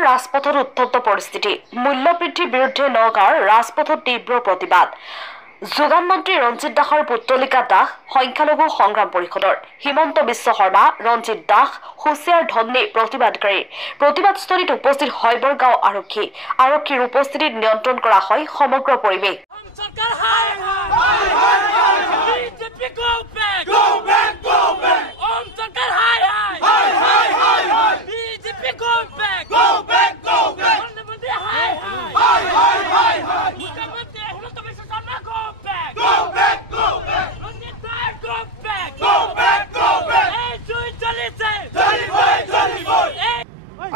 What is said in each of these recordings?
নগাঁৱৰ ৰাজপথত উত্তপ্ত পৰিস্থিতি। মূল্যবৃদ্ধিৰ বিৰুদ্ধে নগাঁৱৰ ৰাজপথত তীব্ৰ প্ৰতিবাদ। যোগান মন্ত্ৰী ৰঞ্জিত দাসৰ পুত্তলিকা দাস সংখ্যালঘু সংগ্ৰাম পৰিষদৰ হিমন্ত বিশ্ব শৰ্মা, ৰঞ্জিত দাস, হুছেয়াৰ ধন্নী প্ৰতিবাদকাৰী। প্ৰতিবাদস্থলীত উপস্থিত হৈবৰগাঁও আৰক্ষীৰ উপস্থিতিত নিয়ন্ত্ৰণ কৰা হয় সমগ্ৰ পৰিৱেশ।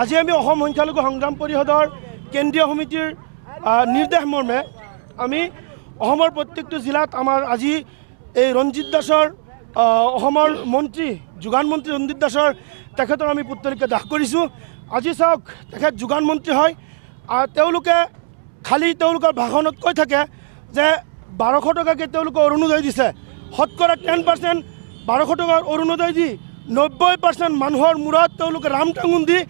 আজি আমি অসম সংখ্যালঘু সংগ্ৰাম পৰিষদৰ কেন্দ্ৰীয় সমিতিৰ নিৰ্দেশ মৰ্মে আমি অসমৰ প্ৰত্যেকটো জিলাত আমাৰ আজি এই ৰঞ্জিত দাসৰ অসমৰ মন্ত্ৰী যোগান মন্ত্ৰী ৰঞ্জিত দাসৰ তেখেতৰ আমি পুত্তলিকা দাহ কৰিছোঁ। আজি চাওক, তেখেত যোগান মন্ত্ৰী হয়, তেওঁলোকে খালি তেওঁলোকৰ ভাষণত কৈ থাকে যে 1200 টকাকৈ তেওঁলোকে অৰুণোদয় দিছে। শতকৰা 10% 1200 টকাৰ অৰুণোদয় দি 90% মানুহৰ মূৰত তেওঁলোকে ৰাম টাঙোন দি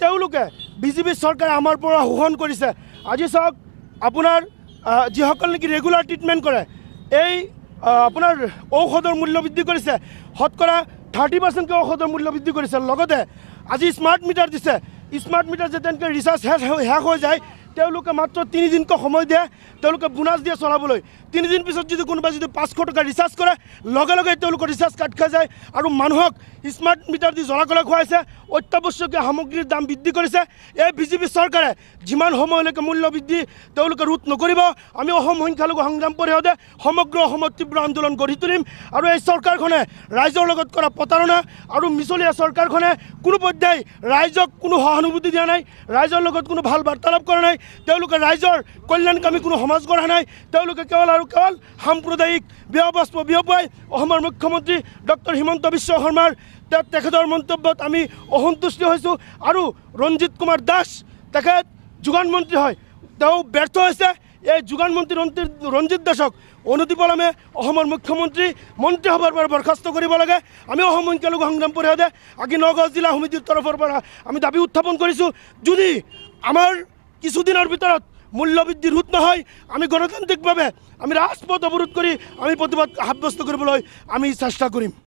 তেওঁলোকে বিজেপি চৰকাৰে আমাৰ পৰা শোষণ কৰিছে। আজি চাওক, আপোনাৰ যিসকল নেকি ৰেগুলাৰ ট্ৰিটমেণ্ট কৰে, এই আপোনাৰ ঔষধৰ মূল্য বৃদ্ধি কৰিছে। শতকৰা 30%কৈ ঔষধৰ মূল্য বৃদ্ধি কৰিছে। লগতে আজি স্মাৰ্ট মিটাৰ দিছে। স্মাৰ্ট মিটাৰ যে তেনেকৈ ৰিচাৰ্জ শেষ হৈ যায়, তেওঁলোকে মাত্ৰ 3 দিনকৈ সময় দিয়ে, তেওঁলোকে বোনাছ দিয়ে চলাবলৈ। 3 দিন পিছত যদি কোনোবাই 500 টকা ৰিচাৰ্জ কৰে, লগে লগে তেওঁলোকৰ ৰিচাৰ্জ কাট খাই যায়। আৰু মানুহক স্মাৰ্ট মিটাৰ দি জ্বলা-কলা খুৱাইছে, অত্যাৱশ্যকীয় সামগ্ৰীৰ দাম বৃদ্ধি কৰিছে। এই বিজেপি চৰকাৰে যিমান সময়লৈকে মূল্য বৃদ্ধি তেওঁলোকে ৰোধ নকৰিব, আমি অসম সংখ্যালঘু সংগ্ৰাম পৰিষদে সমগ্ৰ অসমত তীব্ৰ আন্দোলন গঢ়ি তুলিম। আৰু এই চৰকাৰখনে ৰাইজৰ লগত কৰা প্ৰতাৰণা আৰু মিছলীয়া চৰকাৰখনে কোনো পৰ্যায় ৰাইজক কোনো সহানুভূতি দিয়া নাই, ৰাইজৰ লগত কোনো ভাল বাৰ্তালাপ কৰা নাই, তেওঁলোকে ৰাইজৰ কল্যাণকামী কোনো সমাজ গঢ়া নাই। তেওঁলোকে কেৱল সাম্প্ৰদায়িক বিয়পাস্প বিয়পাই অসমৰ মুখ্যমন্ত্ৰী ডক্টৰ হিমন্ত বিশ্ব শৰ্মাৰ তেখেতৰ মন্তব্যত আমি অসন্তুষ্ট হৈছোঁ। আৰু ৰঞ্জিত কুমাৰ দাস তেখেত যোগান মন্ত্ৰী হয়, তেওঁ ব্যৰ্থ হৈছে। এই যোগান মন্ত্ৰী ৰঞ্জিত দাসক অনতিপলমে অসমৰ মুখ্যমন্ত্ৰী মন্ত্ৰীসভাৰ পৰা বৰখাস্ত কৰিব লাগে। আমি অসম সংখ্যালঘু সংগ্ৰাম পৰিষদে আজি নগাঁও জিলা সমিতিৰ তৰফৰ পৰা আমি দাবী উত্থাপন কৰিছোঁ। যদি আমাৰ কিছুদিনৰ ভিতৰত মূল্যবৃদ্ধি ৰোধ নহয়, আমি গণতান্ত্ৰিকভাৱে আমি ৰাজপথ অৱৰোধ কৰি আমি প্ৰতিবাদ সাব্যস্ত কৰিবলৈ আমি চেষ্টা কৰিম।